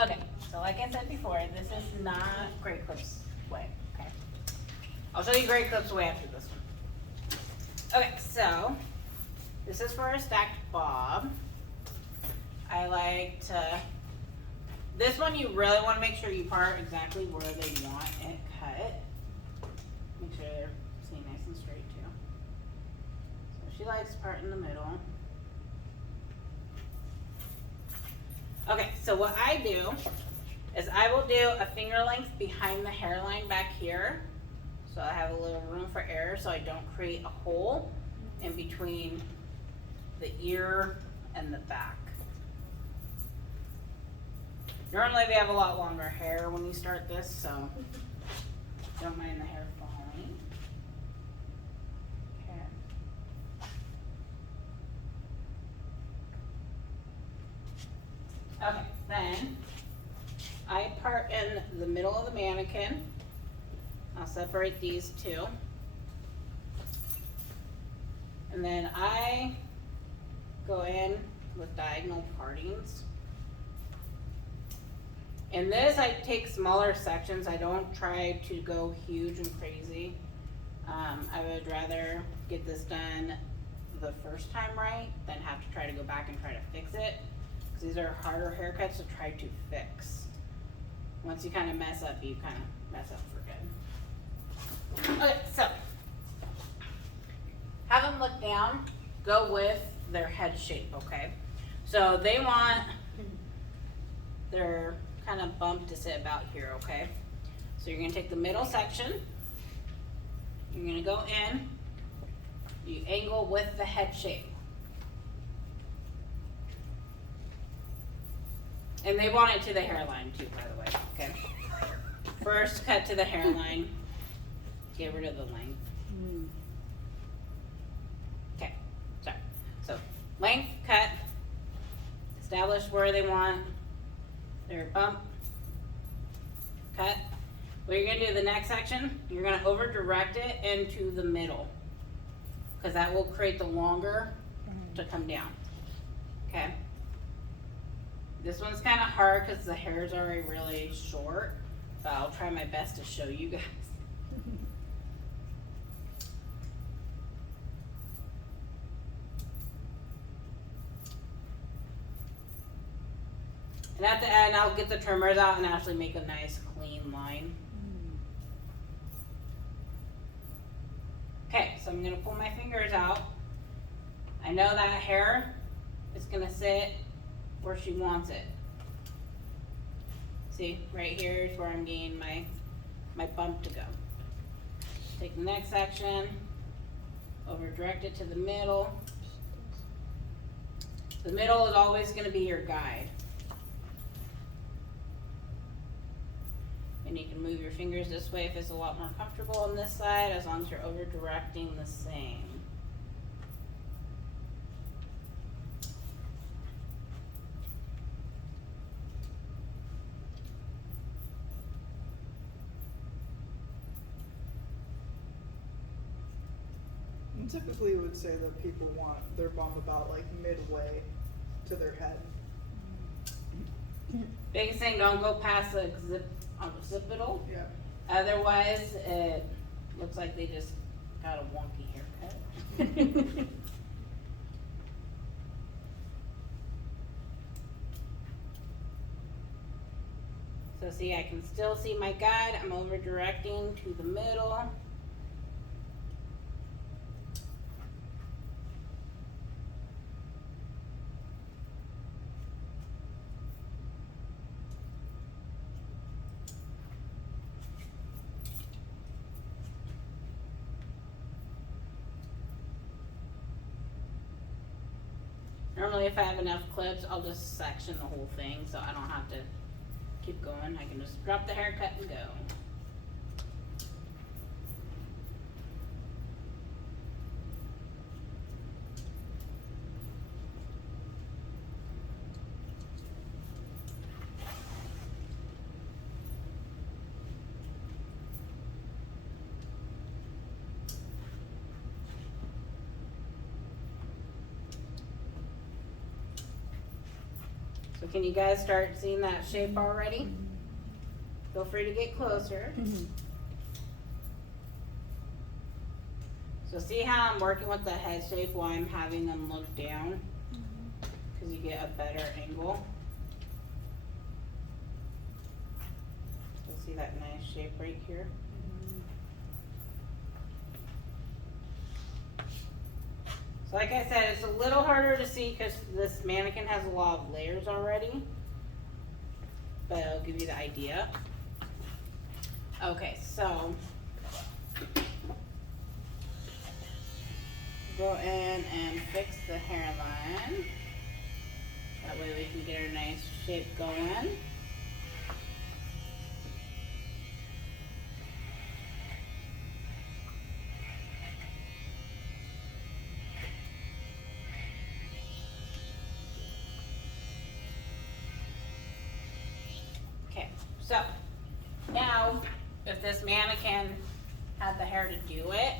Okay, so like I said before, this is not Great Clips way, okay? I'll show you Great Clips way after this one. Okay, so this is for a stacked bob. I like to, this one you really want to make sure you part exactly where they want it cut. Make sure they're staying nice and straight too. So she likes part in the middle. Okay, so what I do is I will do a finger length behind the hairline back here. So I have a little room for air so I don't create a hole in between the ear and the back. Normally they have a lot longer hair when you start this, so don't mind the hair falling. Okay. Okay, then I part in the middle of the mannequin. I'll separate these two. And then I go in with diagonal partings. In this, I take smaller sections. I don't try to go huge and crazy. I would rather get this done the first time right than have to try to go back and try to fix it. Because these are harder haircuts to try to fix. Once you kind of mess up, you kind of mess up for good. Okay, so have them look down, go with their head shape, okay? So they want their kind of bump to sit about here, okay? So you're gonna take the middle section, you're gonna go in, you angle with the head shape. And they want it to the hairline too, by the way, okay? First cut to the hairline, get rid of the length. Okay, sorry. So length, cut, establish where they want their bump, cut. What you're gonna do the next section, you're gonna over direct it into the middle because that will create the longer to come down, okay? This one's kind of hard because the hair is already really short, but I'll try my best to show you guys. And at the end, I'll get the trimmers out and actually make a nice clean line. Okay, so I'm gonna pull my fingers out. I know that hair is gonna sit where she wants it. See, right here is where I'm getting my bump to go. Take the next section, over direct it to the middle. The middle is always gonna be your guide. And you can move your fingers this way if it's a lot more comfortable on this side, as long as you're over directing the same. And typically you would say that people want their bump about like midway to their head. Biggest thing, don't go past the occipital. Yeah. Otherwise, it looks like they just got a wonky haircut. So see, I can still see my guide. I'm over directing to the middle. Normally if I have enough clips, I'll just section the whole thing so I don't have to keep going. I can just drop the haircut and go. So can you guys start seeing that shape already? Feel free to get closer. So see how I'm working with the head shape while I'm having them look down? Because you get a better angle. So see that nice shape right here? So like I said, it's a little harder to see because this mannequin has a lot of layers already. But it'll give you the idea. Okay, so go in and fix the hairline. That way we can get our nice shape going. Okay, so now if this mannequin had the hair to do it,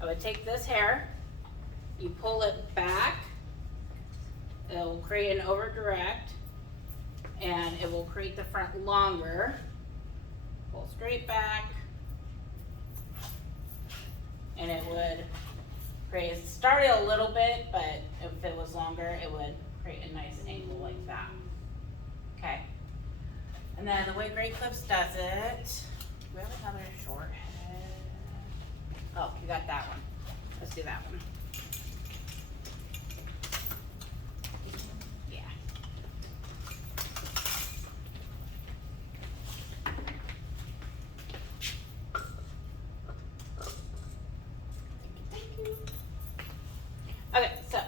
I would take this hair, you pull it back, it'll create an over direct, and it will create the front longer. Pull straight back, and it would create, start it a little bit, but if it was longer, it would create a nice angle like that. Okay. And then the way Great Clips does it, we have another short head. Oh, you got that one. Let's do that one. Yeah. Thank you. Okay, so.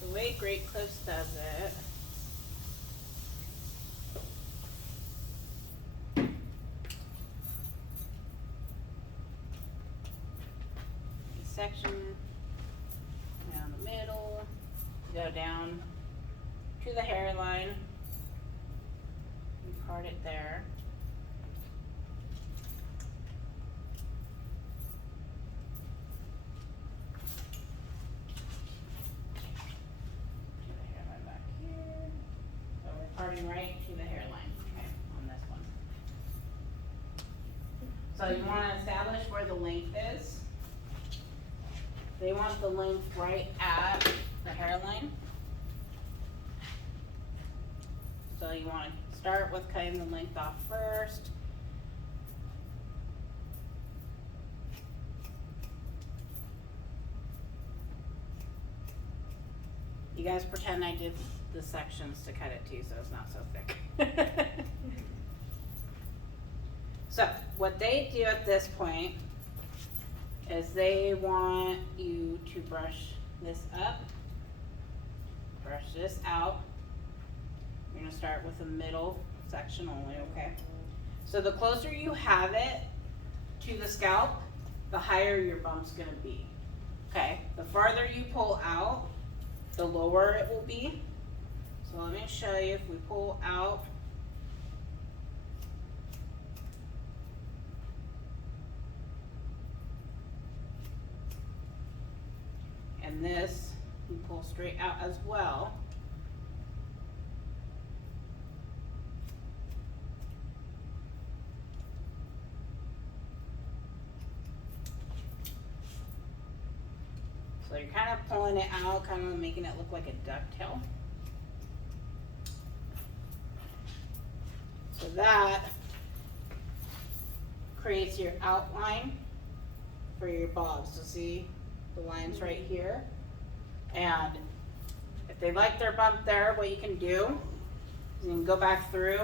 The way Great Clips does it, section down the middle, go down to the hairline, you part it there. To the hairline back here. So we're parting right to the hairline, okay, on this one. So you want to establish where the length is. They want the length right at the hairline. So you want to start with cutting the length off first. You guys pretend I did the sections to cut it too, so it's not so thick. So what they do at this point is they want you to brush this up, brush this out. You're gonna start with the middle section only, okay? So the closer you have it to the scalp, the higher your bump's gonna be, okay? The farther you pull out, the lower it will be. So let me show you. If we pull out, and this, we pull straight out as well. So you're kind of pulling it out, kind of making it look like a ducktail. So that creates your outline for your bob. So see the lines right here? And if they like their bump there, what you can do is you can go back through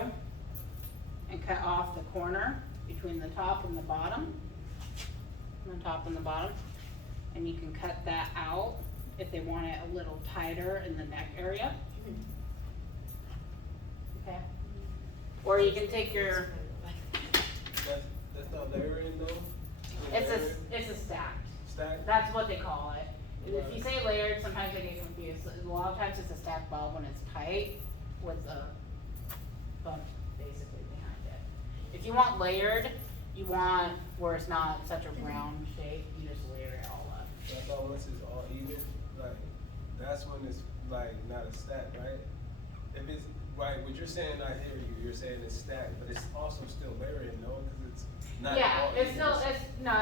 and cut off the corner between the top and the bottom. And the top and the bottom. And you can cut that out if they want it a little tighter in the neck area. Okay. Or you can take your. That's not layering though? It's a stacked. Stacked? That's what they call it. If you say layered, sometimes I get confused. A lot of times it's a stacked bob when it's tight with a bump basically behind it. you want layered, you want where it's not such a round shape, you just layer it all up. I thought once it's all even, like, that's when it's like not a stack, right? If it's, right, what you're saying, I hear you, you're saying it's stacked, but it's also still layering, no? Cause it's not Yeah, all it's even. still,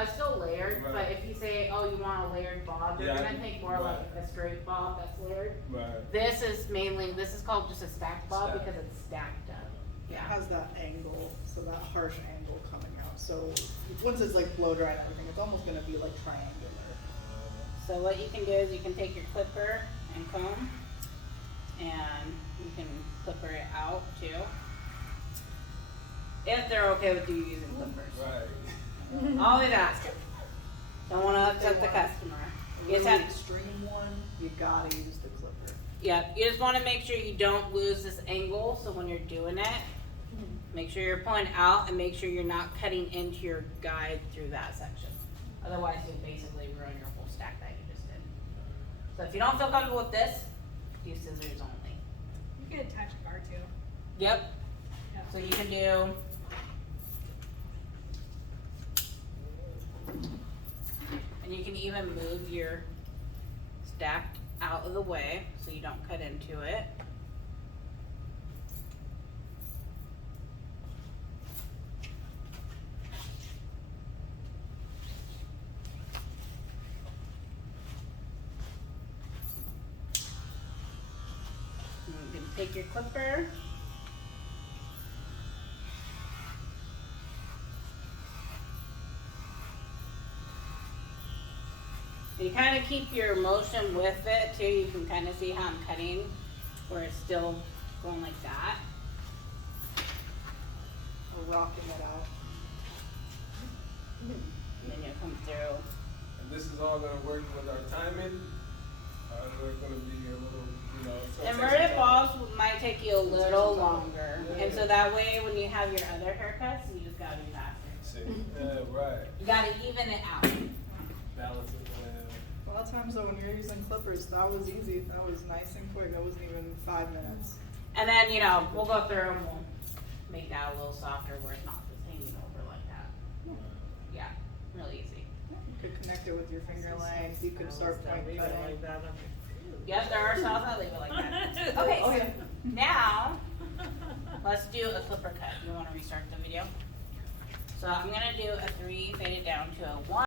it's still layered, Right. but if you say, oh, you want a layered bob, you're Yeah, gonna think more like right. a straight bob that's layered. Right. This is called just a stacked bob Stacked. because it's stacked up. It Yeah. has that angle, so that harsh angle coming out. So once it's like blow dry and everything, it's almost gonna be like triangular. So what you can do is you can take your clipper and comb, and you can clipper it out too. If they're okay with you using clippers. Right. Always ask them. Don't wanna upset the They want- customer. A You just really have, extreme one, you gotta use the clipper. yeah, you just wanna make sure you don't lose this angle, so when you're doing it, make sure you're pulling out and make sure you're not cutting into your guide through that section. Otherwise, you'll basically ruin your whole stack that you just did. So if you don't feel comfortable with this, use scissors only. You can attach a bar too. Yep. Yeah. So you can do. And you can even move your stack out of the way so you don't cut into it. And you can take your clipper. You kind of keep your motion with it too. You can kind of see how I'm cutting where it's still going like that. Or rocking it out. And then you'll come through. And this is all gonna work with our timing, we're gonna be a little, you know. it's gonna take Inverted some balls time. might take you a It'll take little some time. longer. Yeah. And so that way when you have your other haircuts, you just gotta be faster. See, yeah, right, You gotta even it out. balance it, A lot of times though, when you're using clippers, that was easy. That was nice and quick. That wasn't even 5 minutes. And then, you know, we'll go through and we'll make that a little softer where it's not just hanging over like that. Yeah, really easy. You could connect it with your finger length. You could start point cutting. Yep, there are styles that leave it like that. Okay, Oh, so yeah. now let's do a clipper cut. You wanna restart the video? So I'm gonna do a 3 faded down to a 1.